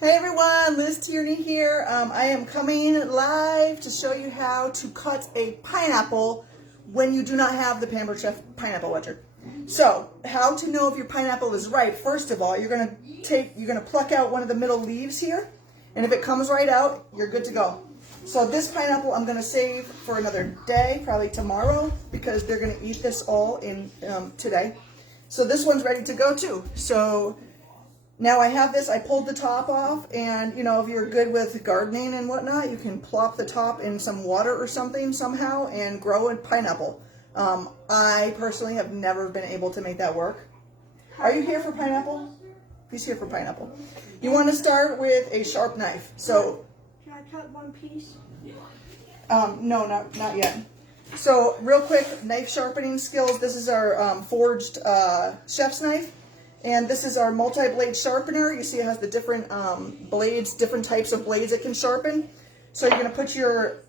Hey everyone, Liz Tierney here. I am coming live to show you how to cut a pineapple when you do not have the Pampered Chef pineapple wedger. So, how to know if your pineapple is ripe? First of all, you're gonna pluck out one of the middle leaves here, and if it comes right out, you're good to go. So this pineapple I'm gonna save for another day, probably tomorrow, because they're gonna eat this all in today. So this one's ready to go too. So now I have this, I pulled the top off, and if you're good with gardening and whatnot, you can plop the top in some water or something somehow and grow a pineapple. I personally have never been able to make that work. Are you here for pineapple? Who's here for pineapple? You want to start with a sharp knife. So, can I cut one piece? No, not yet. So real quick, knife sharpening skills. This is our forged chef's knife. And this is our multi-blade sharpener. You see it has the different blades, different types of blades it can sharpen. So you're going to put your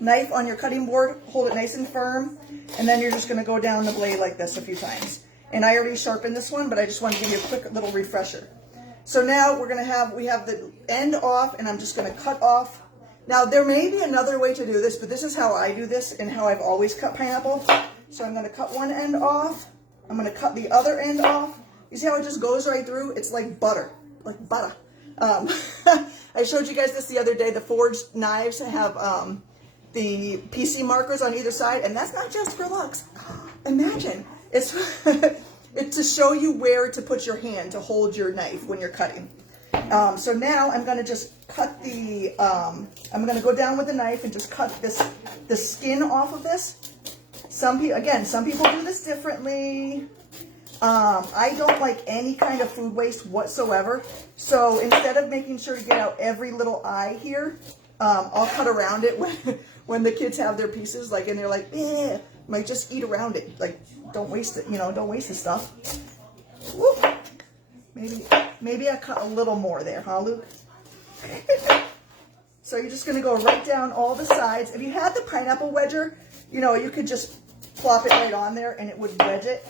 knife on your cutting board, hold it nice and firm, and then you're just going to go down the blade like this a few times. And I already sharpened this one, but I just want to give you a quick little refresher. So now we have the end off, and I'm just going to cut off. Now there may be another way to do this, but this is how I do this and how I've always cut pineapple. So I'm going to cut one end off. I'm going to cut the other end off. You see how it just goes right through? It's like butter, like butter. I showed you guys this the other day. The forged knives have the PC markers on either side, and that's not just for looks. Imagine. It's to show you where to put your hand to hold your knife when you're cutting. So now I'm going to just cut I'm going to go down with the knife and just cut the skin off of this. Some people do this differently. I don't like any kind of food waste whatsoever. So instead of making sure to get out every little eye here, I'll cut around it when the kids have their pieces, and they're like, eh, like just eat around it. Like, don't waste it, don't waste the stuff. Woo. Maybe I cut a little more there, huh, Luke? So you're just gonna go right down all the sides. If you had the pineapple wedger, you could just plop it right on there and it would wedge it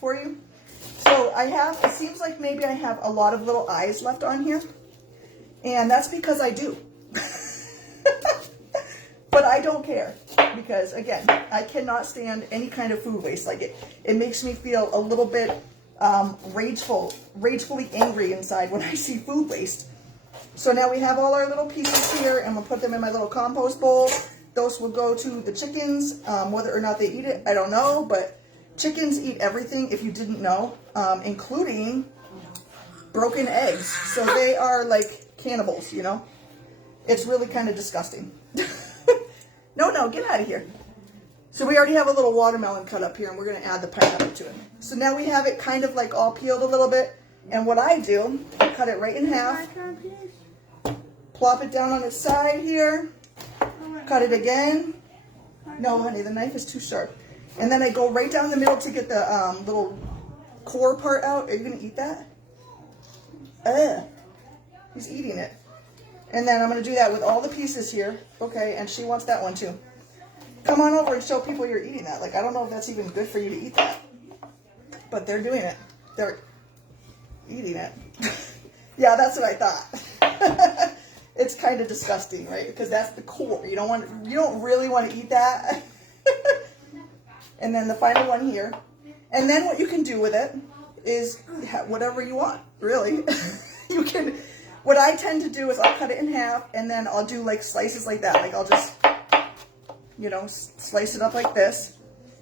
for you. So it seems like maybe I have a lot of little eyes left on here, and that's because I do. But I don't care, because again, I cannot stand any kind of food waste. Like it makes me feel a little bit ragefully angry inside when I see food waste. So now we have all our little pieces here, and we'll put them in my little compost bowl. Those will go to the chickens. Whether or not they eat it, I don't know, but chickens eat everything, if you didn't know, including broken eggs. So they are like cannibals, It's really kind of disgusting. No, get out of here. So we already have a little watermelon cut up here, and we're going to add the pineapple to it. So now we have it kind of like all peeled a little bit. And what I do, I cut it right in half, plop it down on its side here, cut it again. No, honey, the knife is too sharp. And then I go right down the middle to get the little core part out. Are you going to eat that? He's eating it. And then I'm going to do that with all the pieces here. Okay, and she wants that one too. Come on over and show people you're eating that. Like, I don't know if that's even good for you to eat that. But they're doing it. They're eating it. Yeah, that's what I thought. It's kind of disgusting, right? Because that's the core. You don't really want to eat that. And then the final one here. And then what you can do with it is whatever you want, really. What I tend to do is I'll cut it in half, and then I'll do like slices like that. Like I'll just, slice it up like this.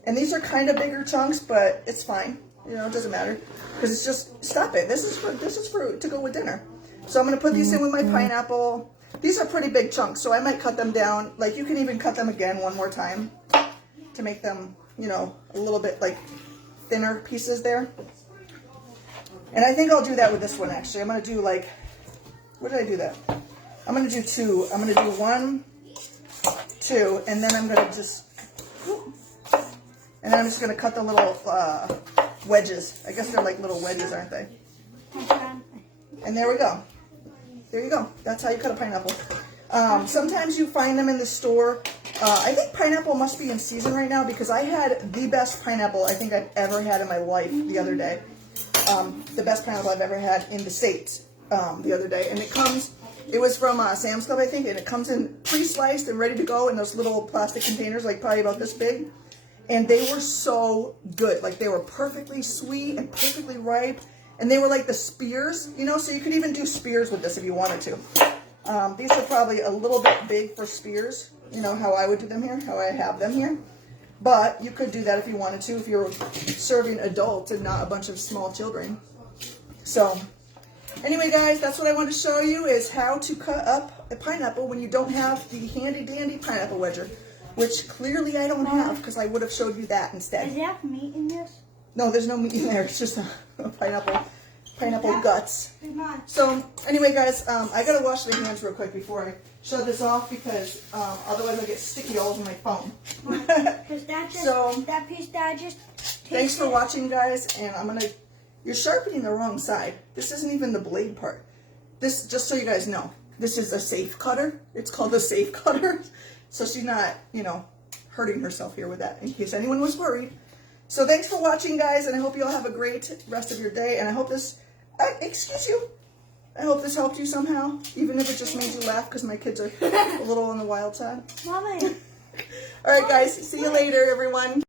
And these are kind of bigger chunks, but it's fine. It doesn't matter. Because it's just, stop it. This is for to go with dinner. So I'm going to put these in with my pineapple. These are pretty big chunks, so I might cut them down. Like, you can even cut them again one more time to make them, a little bit like thinner pieces there. And I think I'll do that with this one, actually. I'm going to do like, what did I do that? I'm going to do two. I'm going to do 1, 2, and then I'm going to just, and then I'm just going to cut the little wedges. I guess they're like little wedges, aren't they? And there we go. There you go. That's how you cut a pineapple. Sometimes you find them in the store. I think pineapple must be in season right now, because I had the best pineapple I think I've ever had in my life the other day. The best pineapple I've ever had in the States. the other day, and it was from Sam's Club, I think, and it comes in pre-sliced and ready to go in those little plastic containers, like probably about this big. And they were so good. Like, they were perfectly sweet and perfectly ripe. And they were like the spears, you know, so you could even do spears with this if you wanted to. These are probably a little bit big for spears, you know, how I would do them here, how I have them here. But you could do that if you wanted to, if you're serving adults and not a bunch of small children. So, anyway, guys, that's what I want to show you, is how to cut up a pineapple when you don't have the handy-dandy pineapple wedger, which clearly I don't have, because I would have showed you that instead. Does it have meat in this? No, there's no meat in there. It's just a pineapple guts. Come on. So, anyway, guys, I got to wash my hands real quick before I shut this off, because otherwise I'll get sticky all over my phone. Because that piece that I just Thanks for watching, guys, and you're sharpening the wrong side. This isn't even the blade part. This, just so you guys know, this is a safe cutter. It's called a safe cutter. So she's not, you know, hurting herself here with that, in case anyone was worried. So thanks for watching, guys, and I hope you all have a great rest of your day. And I hope this, excuse you, I hope this helped you somehow, even if it just made you laugh, because my kids are a little on the wild side. Mommy. All right, guys, see you later, everyone.